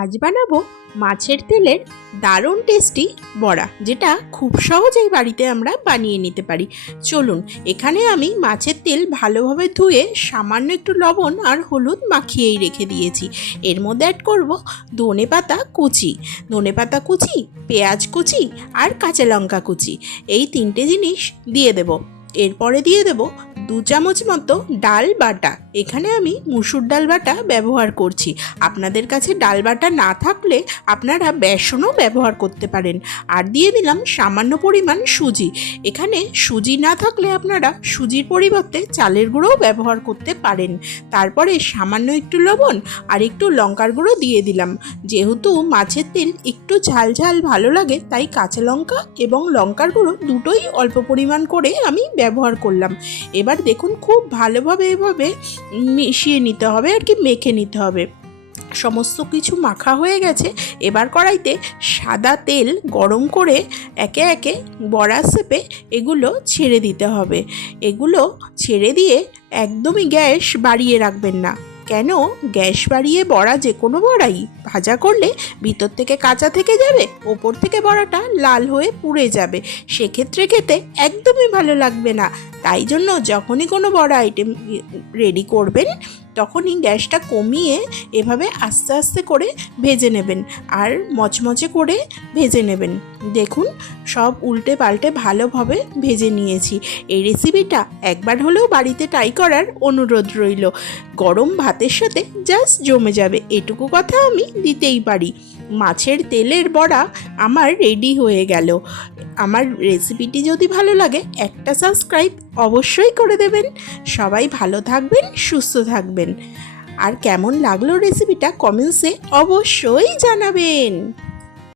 আজ বানাবো মাছের তেলের দারুণ টেস্টি বড়া, যেটা খুব সহজেই বাড়িতে আমরা বানিয়ে নিতে পারি। চলুন, এখানে আমি মাছের তেল ভালোভাবে ধুয়ে সামান্য একটু লবণ আর হলুদ মাখিয়েই রেখে দিয়েছি। এর মধ্যে অ্যাড করব ধনেপাতা কুচি, পেঁয়াজ কুচি আর কাঁচা লঙ্কা কুচি। এই তিনটে জিনিস দিয়ে দেব। এরপরে দিয়ে দেব 2 চামচ মতো ডাল বাটা। এখানে আমি মুসুর ডাল বাটা ব্যবহার করছি। আপনাদের কাছে ডাল বাটা না থাকলে আপনারা বেসনও ব্যবহার করতে পারেন। আর দিয়ে দিলাম সামান্য পরিমাণ সুজি। এখানে সুজি না থাকলে আপনারা সুজির পরিবর্তে চালের গুঁড়োও ব্যবহার করতে পারেন। তারপরে সামান্য একটু লবণ আর একটু লঙ্কার গুঁড়ো দিয়ে দিলাম। যেহেতু মাছের তেল একটু ঝাল ঝাল ভালো লাগে, তাই কাঁচা লঙ্কা এবং লঙ্কার গুঁড়ো দুটোই অল্প পরিমাণ করে আমি ব্যবহার করলাম। এবার দেখুন, খুব ভালোভাবে এভাবে মিশিয়ে নিতে হবে, আর কি মেখে নিতে হবে। সমস্ত কিছু মাখা হয়ে গেছে। এবার কড়াইতে সাদা তেল গরম করে একে একে বড়া শেপে এগুলো ছেড়ে দিতে হবে। এগুলো ছেড়ে দিয়ে একদমই গ্যাস বাড়িয়ে রাখবেন না। কেন, গ্যাস বাড়িয়ে বড়া যে কোনো বড়াই ভাজা করলে ভিতর থেকে কাঁচা থেকে যাবে, ওপর থেকে বড়াটা লাল হয়ে পুড়ে যাবে। সেক্ষেত্রে খেতে একদমই ভালো লাগবে না। তাই জন্য যখনই কোনো বড়া আইটেম রেডি করবেন, তখনই গ্যাসটা কমিয়ে এভাবে আস্তে আস্তে করে ভেজে নেবেন আর মচমচে করে ভেজে নেবেন। দেখুন, সব উল্টে পাল্টে ভালোভাবে ভেজে নিয়েছি। এই রেসিপিটা একবার হলেও বাড়িতে ট্রাই করার অনুরোধ রইল। গরম ভাতের সাথে জাস্ট জমে যাবে, এটুকু কথা আমি দিতেই পারি। মাছের তেলের বড়া আমার রেডি হয়ে গেল। আমার রেসিপিটি যদি ভালো লাগে, একটা সাবস্ক্রাইব অবশ্যই করে দেবেন। সবাই ভালো থাকবেন, সুস্থ থাকবেন। আর কেমন লাগলো রেসিপিটা কমেন্টসে অবশ্যই জানাবেন।